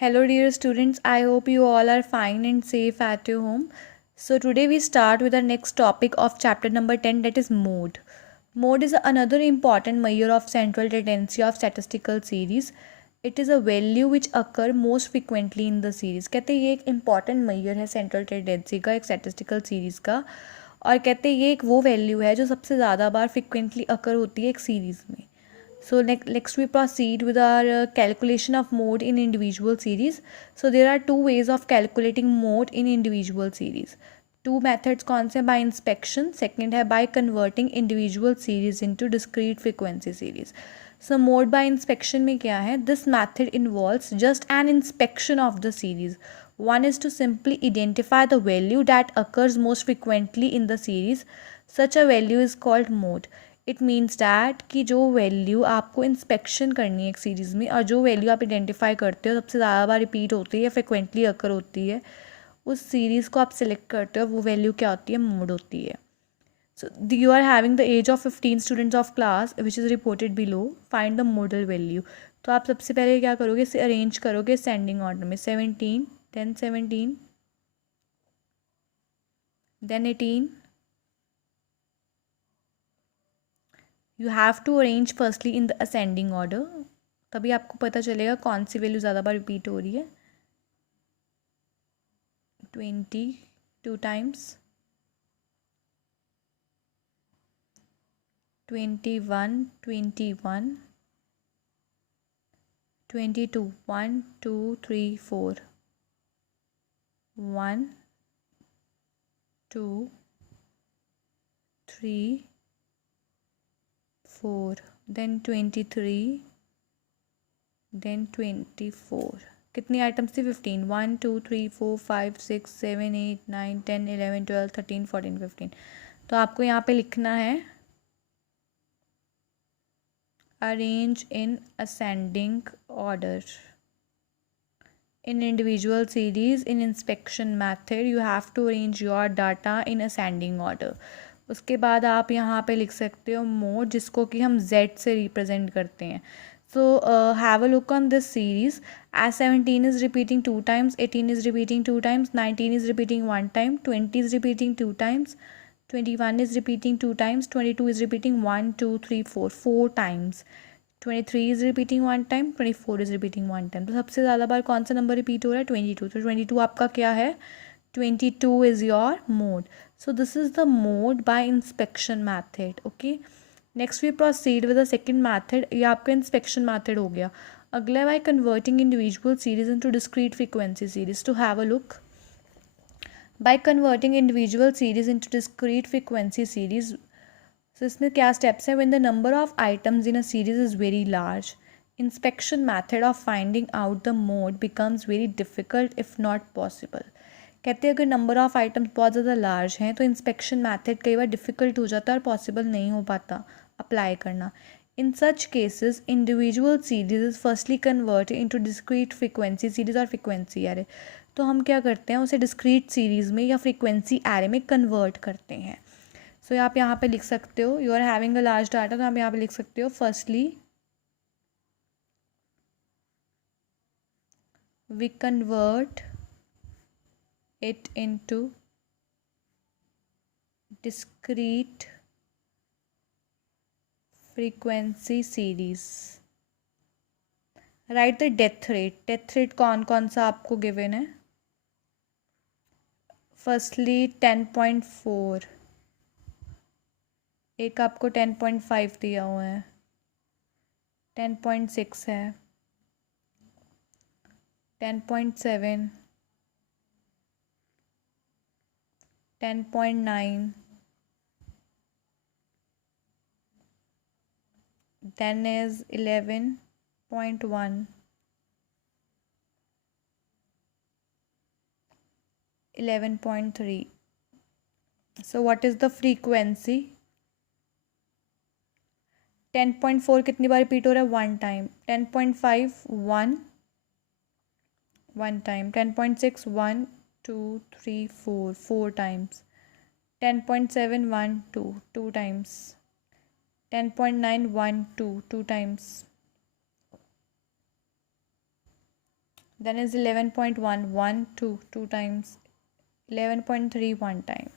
Hello dear students, I hope you all are fine and safe at your home. So today we start with our next topic of chapter number 10, that is mode. Mode is another important measure of central tendency of statistical series. It is a value which occur most frequently in the series. कहते हैं ये एक important measure है central tendency का, एक statistical series का, और कहते हैं ये एक वो value है जो सबसे ज़्यादा बार frequently occur होती है एक series में. So next we proceed with our calculation of mode in individual series. So there are two ways of calculating mode in individual series. Two methods कौन से? By inspection, second है by converting individual series into discrete frequency series. So mode by inspection में क्या है? This method involves just an inspection of the series. One is to simply identify the value that occurs most frequently in the series. Such a value is called mode. It means that कि जो value आपको inspection करनी है एक series में और जो value आप आइडेंटिफाई करते हो सबसे ज़्यादा बार रिपीट होती है, फ्रिक्वेंटली अकर होती है, उस सीरीज़ को आप सिलेक्ट करते हो, वो वैल्यू क्या होती है? मोड होती है. So you are having the age of 15 students of class which is reported below. Find the modal value. तो आप सबसे पहले क्या करोगे? इसे अरेंज करोगे सेंडिंग ऑर्डर में. 17, then 17, then 18. You have to arrange firstly in the ascending order, तभी आपको पता चलेगा कौन सी वैल्यू ज़्यादा बार रिपीट हो रही है. 22 टाइम्स, 21, 21, 22, 1 2 3 4, 1 2 3 4, then 23, then 24. कितनी आइटम्स थी? 15. 1 2 3 4 5 6 7 8 9 10 11 12 13 14 15. तो आपको यहाँ पे लिखना है arrange in ascending order in individual series in inspection method you have to arrange your data in ascending order. उसके बाद आप यहाँ पे लिख सकते हो मोड, जिसको कि हम Z से रिप्रेजेंट करते हैं. So have a look on this series. As 17 is repeating 2 times, 18 is repeating 2 times, 19 is repeating 1 time, 20 is repeating 2 times, 21 is repeating 2 times, 22 is repeating 1 2 3 4 times, 23 is repeating 1 time, 24 is repeating 1 time. तो सबसे ज़्यादा बार कौन सा number repeat हो रहा है? 22. तो 22 आपका क्या है? 22 is your mode. So this is the mode by inspection method. Okay, next we proceed with the second method. ये आपका इंस्पेक्शन मैथड हो गया. अगला by converting individual series into discrete frequency series. To have a look. By converting individual series into discrete frequency series. So इसमें क्या steps है? When the number of items in a series is very large, inspection method of finding out the mode becomes very difficult if not possible. कहते हैं अगर number of items बहुत ज़्यादा large हैं तो इंस्पेक्शन मैथड कई बार difficult हो जाता है और पॉसिबल नहीं हो पाता अप्लाई करना. In such cases individual series is firstly converted into discrete frequency series और फ्रीक्वेंसी एरे. तो हम क्या करते हैं? उसे डिस्क्रीट सीरीज़ में या फ्रीक्वेंसी एरे में कन्वर्ट करते हैं. सो आप यहाँ पे लिख सकते हो you are having a large data, तो आप यहाँ पे लिख सकते हो firstly we convert it into discrete frequency series. Write the death rate. Death rate कौन कौन सा आपको गिवन है? फर्स्टली 10.4, एक आपको 10.5 दिया हुआ है, 10.6 है, 10.7, 10.9, then is 11.1, 11.3. So what is the frequency? 10.4 कितनी बार रिपीट हो रहा है? 1 time. 10.5 1 time. 10.6 1 2 3 4 times. 10.7 1 2 times. 10.9 1 2 times. then is 11.1 1 2 2 times, 11.3 1 time.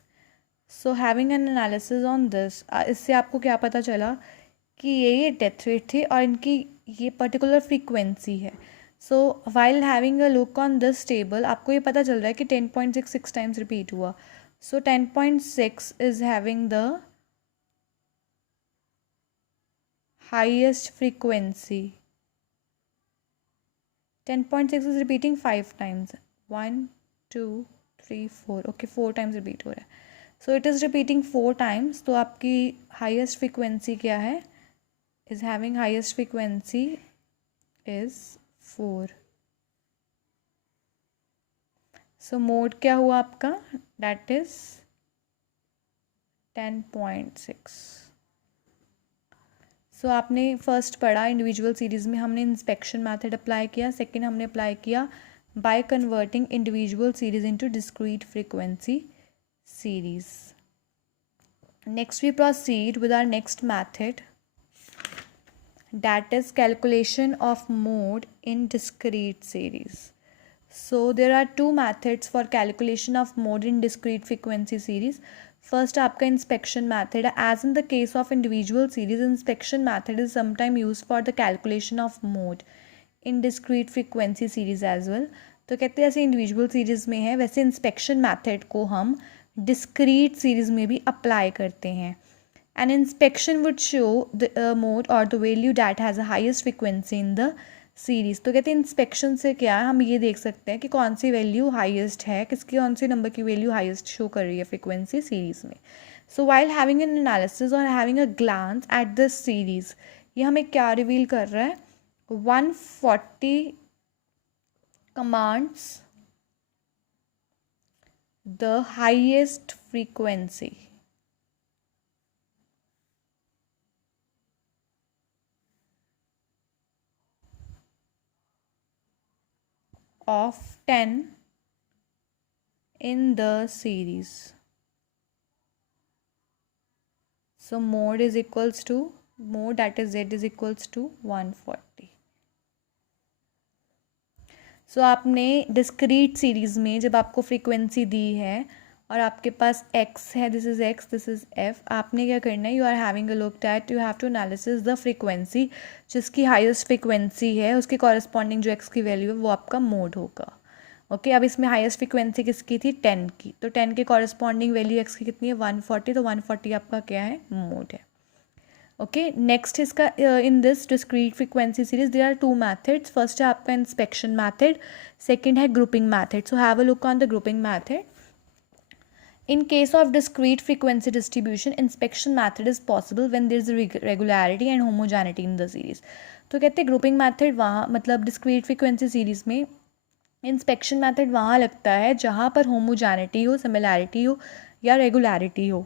So having an analysis on this, इससे आपको क्या पता चला कि ये डेथ रेट थे और इनकी ये पर्टिकुलर फ्रीक्वेंसी है. सो while having a look on this table आपको ये पता चल रहा है कि 10.66 टाइम्स रिपीट हुआ. सो 10.6 is having the highest frequency. 10.6 is repeating 5 times. 1 2 3 4. Okay 4 times repeat हो रहा है. So it is repeating 4 times. तो आपकी हाईएस्ट फ्रीक्वेंसी क्या है? is having highest frequency is 4. So mode क्या हुआ आपका? That is 10.6. So आपने फर्स्ट पढ़ा इंडिविजुअल सीरीज़ में हमने इंस्पेक्शन मेथड अप्लाई किया. सेकेंड हमने अप्लाई किया by converting individual series into discrete frequency series. Next we proceed with our next method, that is calculation of mode in discrete series. So there are two methods for calculation of mode in discrete frequency series. First आपका inspection method है. As in the case of individual series, inspection method is sometimes used for the calculation of mode in discrete frequency series as well. तो कहते हैं जैसे individual series में है वैसे inspection method को हम discrete series में भी apply करते हैं. An inspection would show the mode or the value that has the highest frequency in the series. तो कहते हैं इंस्पेक्शन से क्या है, हम ये देख सकते हैं कि कौन सी वैल्यू हाईएस्ट है, किसकी कौन सी नंबर की वैल्यू हाईएस्ट शो कर रही है फ्रीक्वेंसी सीरीज़ में. So while having an analysis और having a glance at this series, ये हमें क्या रिवील कर रहा है? 140 commands the highest frequency of 10 in the series. So mode is equals to mode, that is z is equals to 140. So आपने discrete series में जब आपको फ्रीक्वेंसी दी है और आपके पास x है, this is x, this is f, आपने क्या करना है? You are having a look that you have to analysis the frequency, जिसकी हाईएस्ट फ्रीक्वेंसी है उसके कॉरस्पॉन्डिंग जो x की वैल्यू है वो आपका मोड होगा. ओके अब इसमें हाईएस्ट फ्रीक्वेंसी किसकी थी? 10 की. तो 10 के कॉरस्पॉन्डिंग वैल्यू x की कितनी है? 140. तो 140 आपका क्या है? मोड है. ओके नेक्स्ट इसका in this discrete frequency series there are two methods. First है आपका इंस्पेक्शन मैथड, सेकंड है grouping method. So have a look on the grouping method. In case of discrete frequency distribution, inspection method is possible when there is regularity and homogeneity in the series. तो कहते हैं grouping method वहाँ मतलब discrete frequency series में inspection method वहाँ लगता है जहाँ पर होमोजेनिटी हो, सिमिलैरिटी हो या रेगुलरिटी हो.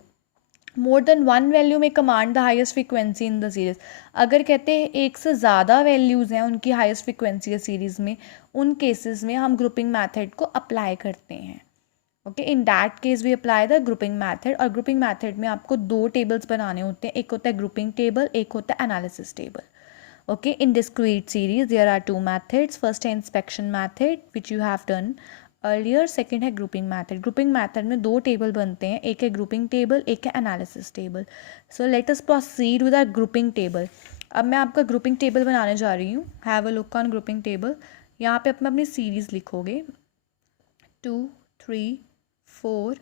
मोर देन वन वैल्यू में command the highest frequency in the series. अगर कहते हैं एक से ज़्यादा वैल्यूज़ हैं उनकी हाईएस्ट फ्रीक्वेंसी है सीरीज़ में, उन केसेस में हम ग्रुपिंग मैथड को अप्लाई करते हैं. Okay in that case we apply the grouping method. और ग्रुपिंग मैथड में आपको दो टेबल्स बनाने होते हैं, एक होता है ग्रुपिंग टेबल, एक होता है analysis table. Okay, in discrete series there are two methods. First है inspection method which you have done earlier. Second है grouping method. Grouping method में दो टेबल बनते हैं, एक है grouping table, एक है analysis table. So let us proceed with our grouping table. अब मैं आपका grouping table बनाने जा रही हूँ. Have a look on grouping table. यहाँ पे अपनी सीरीज़ लिखोगे 2 3 4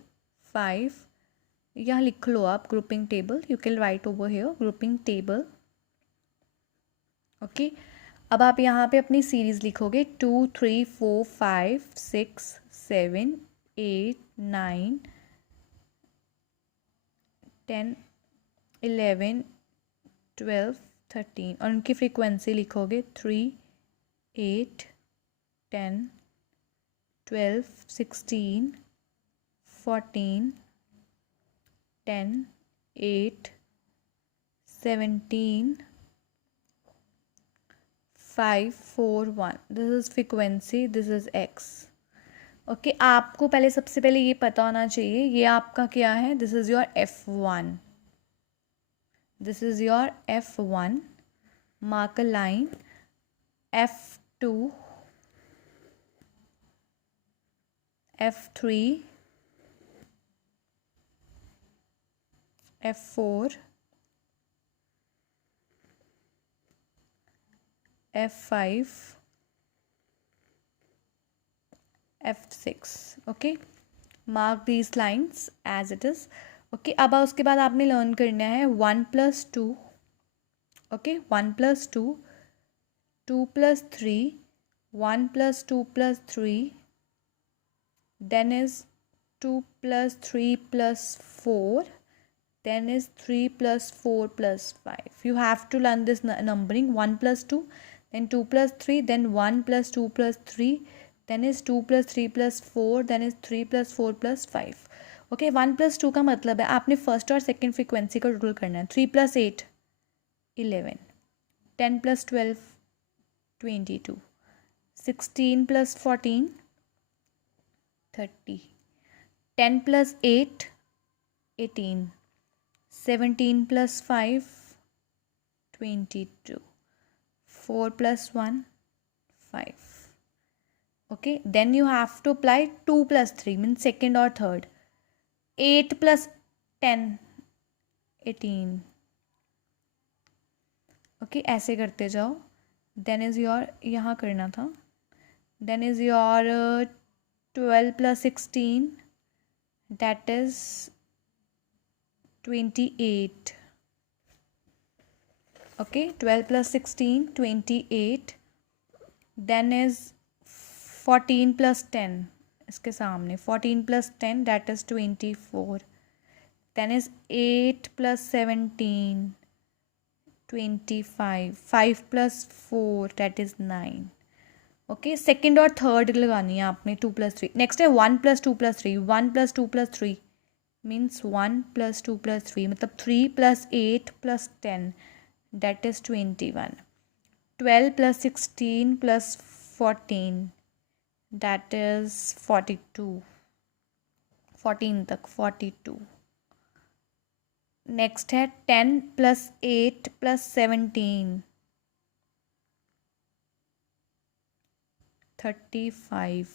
5. यहाँ लिख लो आप grouping table. You can write over here grouping table. Okay अब आप यहाँ पे अपनी सीरीज़ लिखोगे 2 3 4 5 6 7 8 9 10 11 12 13 और उनकी फ्रीक्वेंसी लिखोगे 3 8 10 12 16 14 10 8 17 5 4 1. This is frequency, this is x. Okay आपको पहले सबसे पहले ये पता होना चाहिए ये आपका क्या है. This is your f1. This is your f1. Mark a line. f2 F3, F4, F5, F6. Okay, mark these lines as it is. Okay, अब उसके बाद आपने लर्न करना है 1+2. Okay, 1+2, 2+3, 1+2+3, then is 2+3+4, then is 3+4+5. You have to learn this numbering. 1+2, then 2+3, then 1+2+3, then is 2+3+4, then is 3+4+5. Okay, 1+2 का मतलब है आपने फर्स्ट और सेकेंड फ्रीक्वेंसी का टोटल करना है. 3+8 11, 10+12 22, 16+14 30, 10+8 18, 17+5 22, 4+1 5. Okay, then you have to apply 2+3 means second or third. 8+10 18. Okay, ऐसे करते जाओ. देन इज़ योर, यहाँ करना था. Then is your 12+16, that is 28. Okay, 12+16 28. Then is 14+10, इसके सामने 14+10, that is 24. Then is 8+17 25, 5+4 that is 9. Okay, second और थर्ड लगानी है आपने 2+3. नेक्स्ट है 1+2+3. 1+2+3 मीन्स 1+2+3 मतलब 3+8+10 that is 21. 12+16+14 that is 42. 14 तक 42. नेक्स्ट है 10+8+17 35.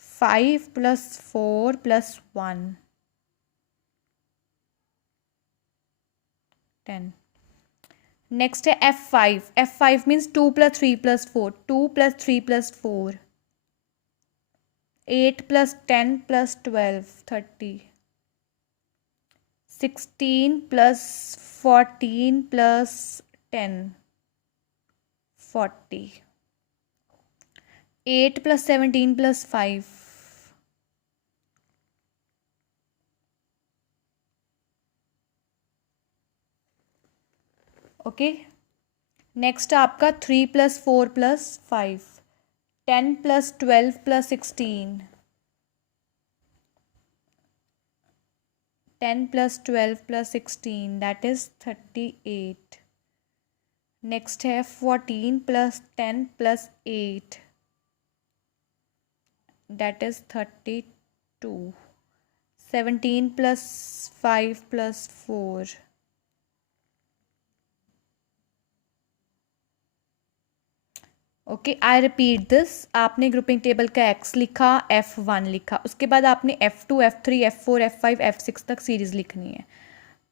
5+4+1 10. नेक्स्ट है F5. F5 means 2+3+4. 2+3+4 8+10+12 30. 16+14+10 40. 8+17+5 okay. Next आपका 3+4+5 10+12+16 10+12+16 that is 38. नेक्स्ट है 14+10+8 that is 32. 17+5+4 okay. I repeat this. आपने ग्रुपिंग टेबल का एक्स लिखा, F1 लिखा, उसके बाद आपने F2 F3 F4 F5 F6 तक सीरीज़ लिखनी है.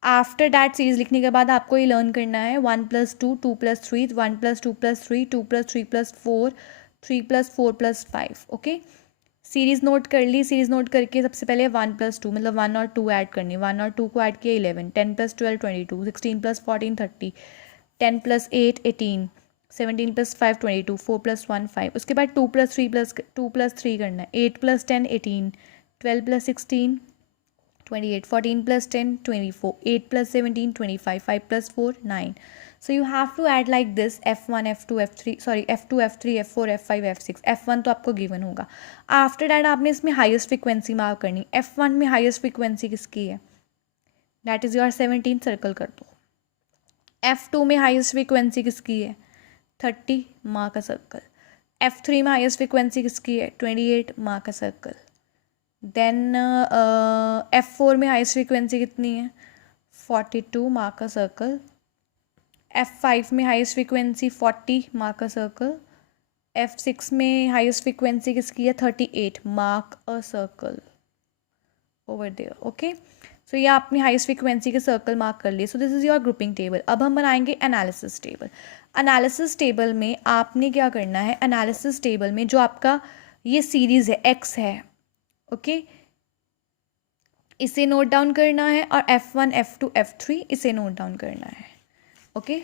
आफ्टर डैट सीरीज़ लिखने के बाद आपको ये लर्न करना है 1+2 2+3 1+2+3 2+3+4 3+4+5. ओके, सीरीज़ नोट कर ली. सीरीज़ नोट करके सबसे पहले 1+2 मतलब 1 और 2 ऐड करनी. 1 और 2 को ऐड किया 11, 10+12 22, 16+14 30, 10+8 18, 17+5 22, 4+1 5. उसके बाद 2+3 करना है. 8+10 18, 12+16 28, 14+10 24, 8+17 25, 5+4 9. So you have to add like this F1 F2 F3 sorry F2 F3 F4 F5 F6. F1 तो आपको गिवन होगा. आफ्टर डैट आपने इसमें हाईएस्ट फ्रिक्वेंसी मार्क करनी. F1 में हाईएस्ट फ्रिक्वेंसी किसकी है? That is your 17. सर्कल कर दो. F2 में हाईएस्ट फ्रिक्वेंसी किसकी है? 30. मार्क का सर्कल. F3 में हाईएस्ट फ्रिक्वेंसी किसकी है? 28. मार्क का सर्कल. देन F4 में हाईएस्ट फ्रिक्वेंसी कितनी है? 42. मार्क का सर्कल. F5 में हाईएस्ट फ्रिक्वेंसी 40. मार्क का सर्कल. F6 में हाईएस्ट फ्रीक्वेंसी किसकी है 38, mark a circle over there. Okay, so ये आपने हाईएस्ट फ्रीक्वेंसी के सर्कल मार्क कर लिए। So this is your grouping table. अब हम बनाएंगे एनालिसिस टेबल। एनालिसिस टेबल में आपने क्या करना है, एनालिसिस टेबल में जो आपका ये सीरीज़ है एक्स है, ओके, इसे नोट डाउन करना है, और F1 F2 F3 इसे नोट डाउन करना है। Okay,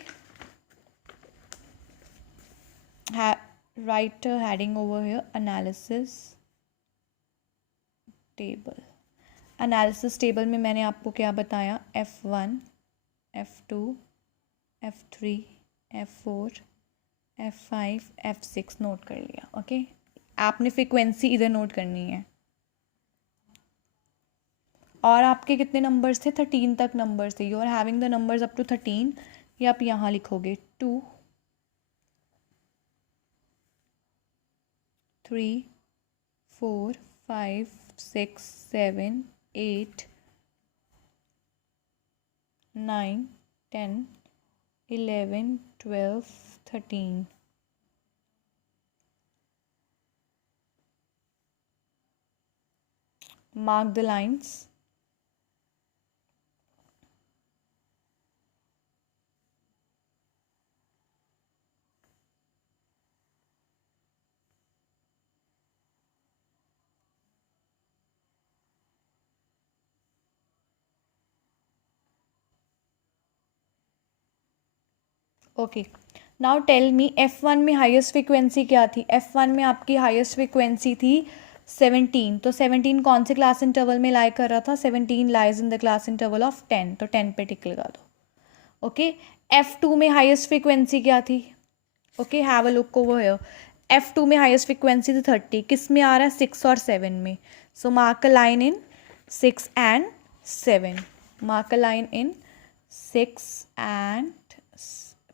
write a heading over here, analysis table। Analysis table में मैंने आपको क्या बताया, F1 F2 F3 F4 F5 F6 note कर लिया। ओके, आपने फ्रीक्वेंसी इधर नोट करनी है। और आपके कितने नंबर्स थे, 13 तक नंबर्स थे। You are having the numbers up to 13, ये आप यहाँ लिखोगे 2 3 4 5 6 7 8 9 10 11 12 13। Mark the lines। Okay, now tell me F1 में हाईएस्ट फ्रीक्वेंसी क्या थी। F1 में आपकी हाईएस्ट फ्रीक्वेंसी थी 17। तो 17 कौन से क्लास इंटरवल में लाई कर रहा था, 17 lies in the class interval of 10, तो 10 पे टिक लगा दो। ओके, F2 में हाईएस्ट फ्रीक्वेंसी क्या थी, okay, have a look over here. F2 में हाईएस्ट फ्रीक्वेंसी थी 30, किस में आ रहा है 6 और 7 में। So mark a line in 6 and 7, mark a line in 6 and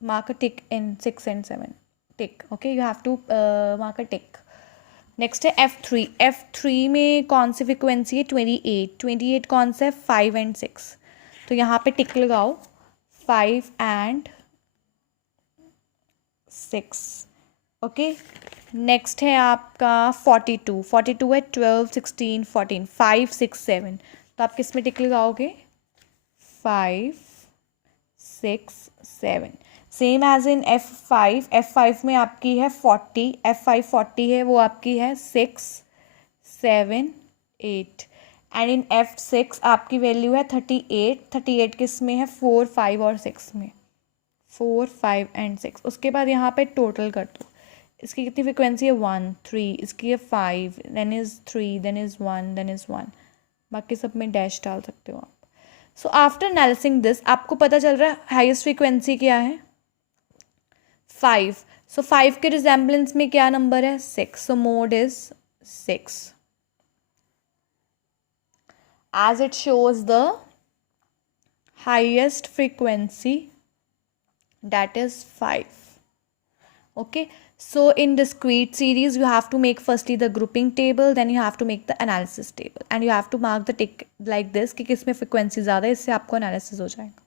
mark a tick in 6 and 7, tick। okay, you have to mark a tick। Next है F3। F3 में कौन सी फ्रिक्वेंसी है 28, 28 कौन सा है 5 and 6, तो यहाँ पे टिक लगाओ 5 and 6। ओके, नेक्स्ट है आपका 42, 42 है 12 16 14 5 6 7, तो आप किस में टिक लगाओगे 5 6 7। Same as in F5, F5 में आपकी है 40, F5 40 है, वो आपकी है 6 7 8। एंड इन F6 आपकी वैल्यू है 38, 38 किस में है 4 5 और 6 में, 4 5 एंड 6। उसके बाद यहाँ पे टोटल कर दो, इसकी कितनी फ्रिक्वेंसी है 1 3, इसकी है 5, then is 3, then is 1, then is 1, बाकी सब में डैश डाल सकते हो आप। सो आफ्टर एनालिसिंग दिस आपको पता चल रहा है हाईएस्ट फ्रीक्वेंसी क्या है 5। सो 5 के रिजेम्बलेंस में क्या नंबर है 6, सो mode is 6 as it shows the highest frequency, that is 5। okay, so in discrete series you have to make firstly the grouping table, then you have to make the analysis table, and you have to mark the tick like this कि किस में frequency ज़्यादा है, इससे आपको analysis हो जाएगा।